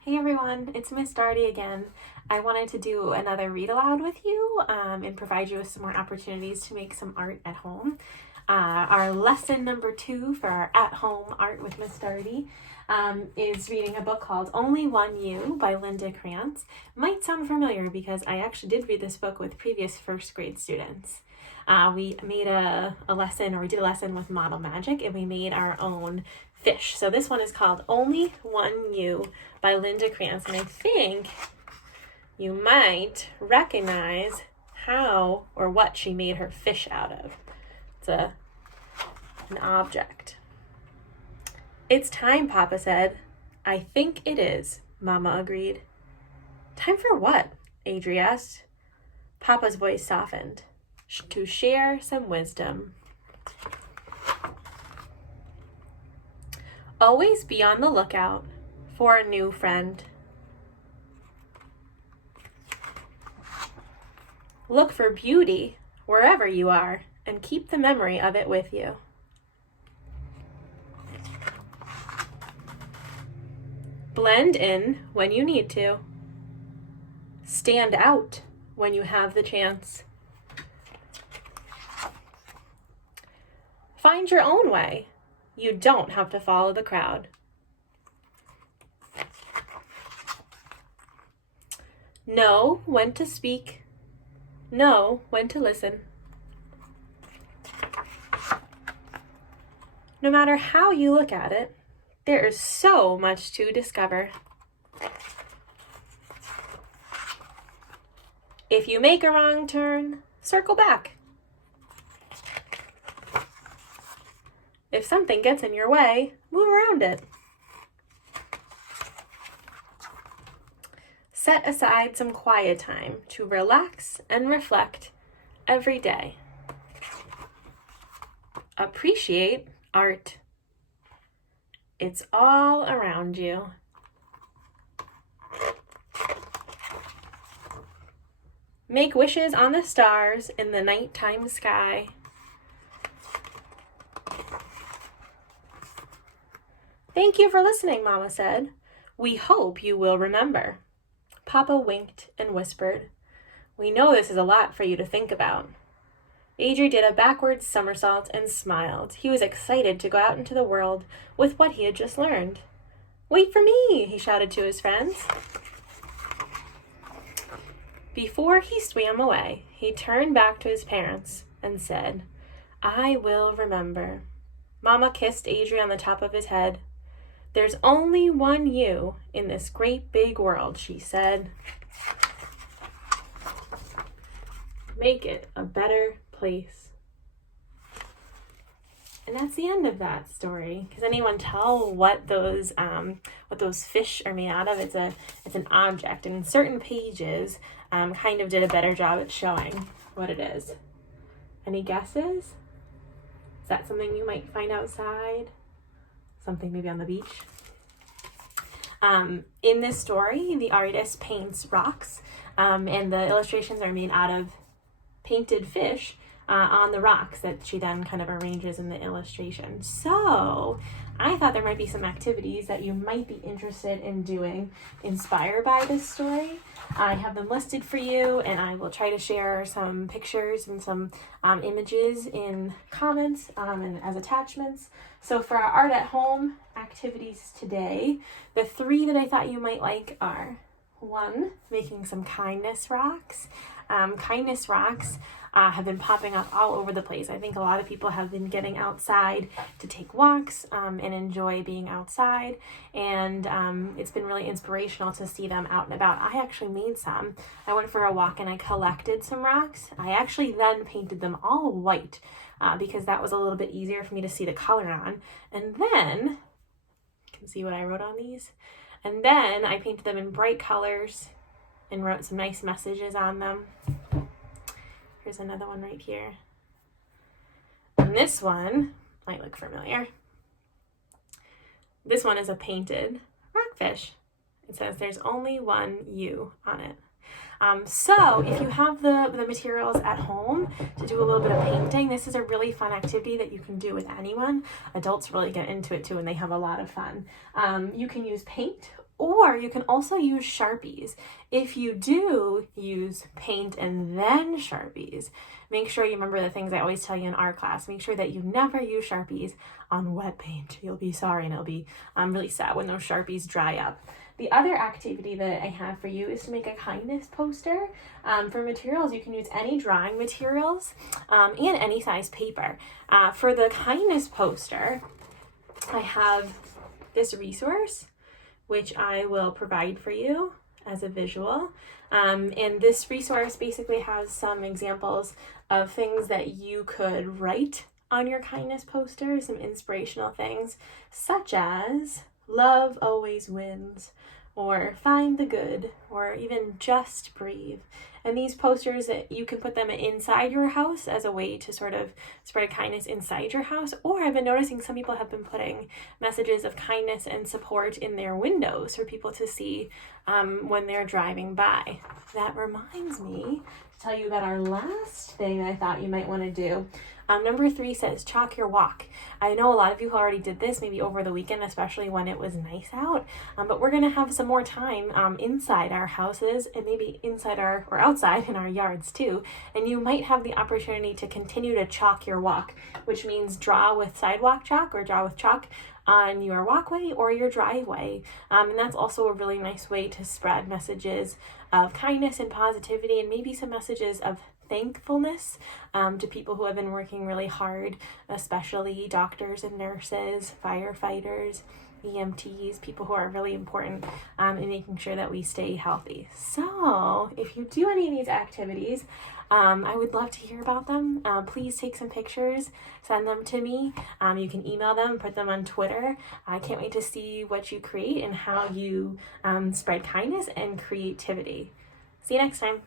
Hey everyone, it's Miss Doherty again. I wanted to do another read aloud with you and provide you with some more opportunities to make some art at home. Our lesson number 2 for our at-home art with Miss Doherty is reading a book called Only One You by Crayons. Might sound familiar because I actually did read this book with previous first grade students. We made a lesson, or we did a lesson with Model Magic, and we made our own fish. So this one is called Only One You by Crayons, and I think you might recognize how or what she made her fish out of. It's an object. "It's time," Papa said. "I think it is," Mama agreed. "Time for what?" Adri asked. Papa's voice softened. "To share some wisdom. Always be on the lookout for a new friend. Look for beauty wherever you are and keep the memory of it with you. Blend in when you need to. Stand out when you have the chance. Find your own way. You don't have to follow the crowd. Know when to speak. Know when to listen. No matter how you look at it, there is so much to discover. If you make a wrong turn, circle back. If something gets in your way, move around it. Set aside some quiet time to relax and reflect every day. Appreciate art. It's all around you. Make wishes on the stars in the nighttime sky. Thank you for listening, Mama said. We hope you will remember. Papa winked and whispered, We know this is a lot for you to think about. Adri did a backwards somersault and smiled. He was excited to go out into the world with what he had just learned. Wait for me, he shouted to his friends. Before he swam away, he turned back to his parents and said, I will remember. Mama kissed Adri on the top of his head. There's only one you in this great big world, she said. Make it a better place. And that's the end of that story. Does anyone tell what those fish are made out of? It's an object, and certain pages kind of did a better job at showing what it is. Any guesses? Is that something you might find outside? Something maybe on the beach? In this story, the artist paints rocks, and the illustrations are made out of painted fish on the rocks that she then kind of arranges in the illustration. So I thought there might be some activities that you might be interested in doing inspired by this story. I have them listed for you, and I will try to share some pictures and some images in comments and as attachments. So for our art at home activities today, the 3 that I thought you might like are 1, making some kindness rocks. Kindness rocks have been popping up all over the place. I think a lot of people have been getting outside to take walks and enjoy being outside, and it's been really inspirational to see them out and about. I actually made some. I went for a walk and I collected some rocks. I actually then painted them all white because that was a little bit easier for me to see the color on. And then, you can see what I wrote on these. And then I painted them in bright colors and wrote some nice messages on them. Here's another one right here. And this one might look familiar. This one is a painted rockfish. It says there's only one you on it. So if you have the materials at home to do a little bit of painting, this is a really fun activity that you can do with anyone. Adults really get into it too, and they have a lot of fun. You can use paint Or you can also use Sharpies. If you do use paint and then Sharpies, make sure you remember the things I always tell you in art class. Make sure that you never use Sharpies on wet paint. You'll be sorry, and it'll be really sad when those Sharpies dry up. The other activity that I have for you is to make a kindness poster. For materials, you can use any drawing materials and any size paper. For the kindness poster, I have this resource, which I will provide for you as a visual. And this resource basically has some examples of things that you could write on your kindness poster, some inspirational things, such as love always wins, or find the good, or even just breathe. And these posters, that you can put them inside your house as a way to sort of spread kindness inside your house. Or I've been noticing some people have been putting messages of kindness and support in their windows for people to see when they're driving by. That reminds me to tell you about our last thing I thought you might want to do. Number 3 says chalk your walk. I know a lot of you already did this, maybe over the weekend, especially when it was nice out, but we're going to have some more time inside our houses, and maybe inside or outside in our yards too, and you might have the opportunity to continue to chalk your walk, which means draw with sidewalk chalk or draw with chalk on your walkway or your driveway. And that's also a really nice way to spread messages of kindness and positivity, and maybe some messages of thankfulness to people who have been working really hard, especially doctors and nurses, firefighters, EMTs, people who are really important in making sure that we stay healthy. So if you do any of these activities, I would love to hear about them. Please take some pictures, send them to me. You can email them, put them on Twitter. I can't wait to see what you create and how you spread kindness and creativity. See you next time.